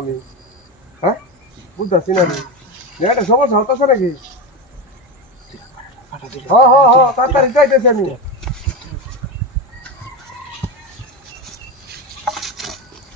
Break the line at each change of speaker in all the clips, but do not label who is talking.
আমি হ্যাঁ বুঝতেছি না আমি সমস্যা হতেছে নাকি হ্যাঁ হ্যাঁ হ্যাঁ তাড়াতাড়ি যাইতেছি আমি।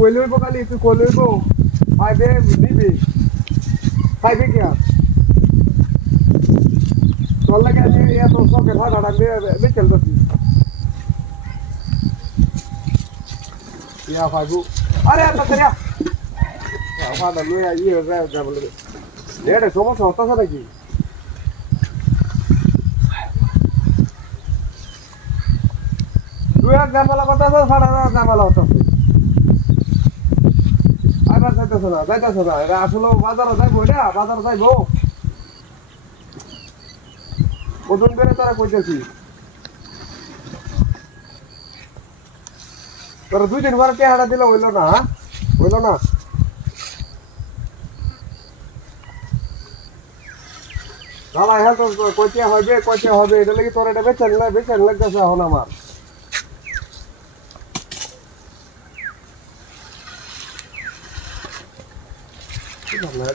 কইলে হইব কালি তুই কইলে হইব ফাইভে নিবি। ফাইভে কে তোর লাগে আমি এত শখের ভাড়াটা বেচেল করছি ইয়া ফাইভু আরে এত করে ভাড়া লইয়া ইয়ে যায় বলে। এটা সমস্যা হতাছে নাকি? তুই এক জামালা কথা আছে সাড়ে আবার যাইতেছে না যাইতেছে না। এটা আসলে বাজারে যাইবো, এটা বাজারে যাইবো। কতদিন ধরে তারা কইতেছি? তোরা দুই দিন পরে টেহাটা দিলে হইল না হ্যাঁ? হইল না? দাদা হ্যাঁ তো কইতে হবে কইতে হবে। এটা লাগি তোর এটা বেচেন না বেচেন লাগতেছে এখন আমার।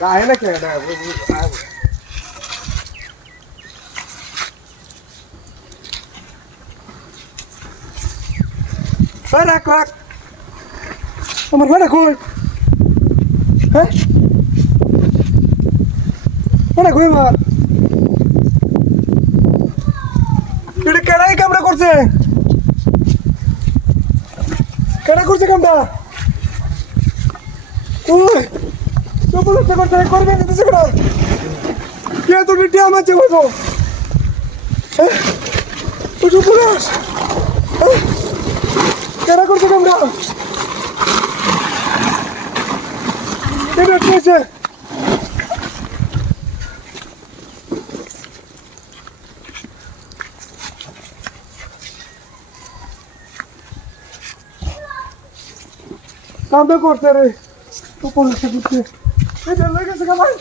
আহে নাকি এটা রাখ রাখ আমার ভাড়া কই হ্যাঁ ভাড়া কই কেডাই কামড়া করছে কেডা করছে ওই উপলব্ধ করতে করবে না দিছে কেডা কে তো নিতে আমাকে বলব হ্যাঁ ওই পুলিশ হ্যাঁ কেডা করছে কামটা কেডা করছে কামটা করছে রে তো পুলিশে করছে এই যে লেগেছে কামাই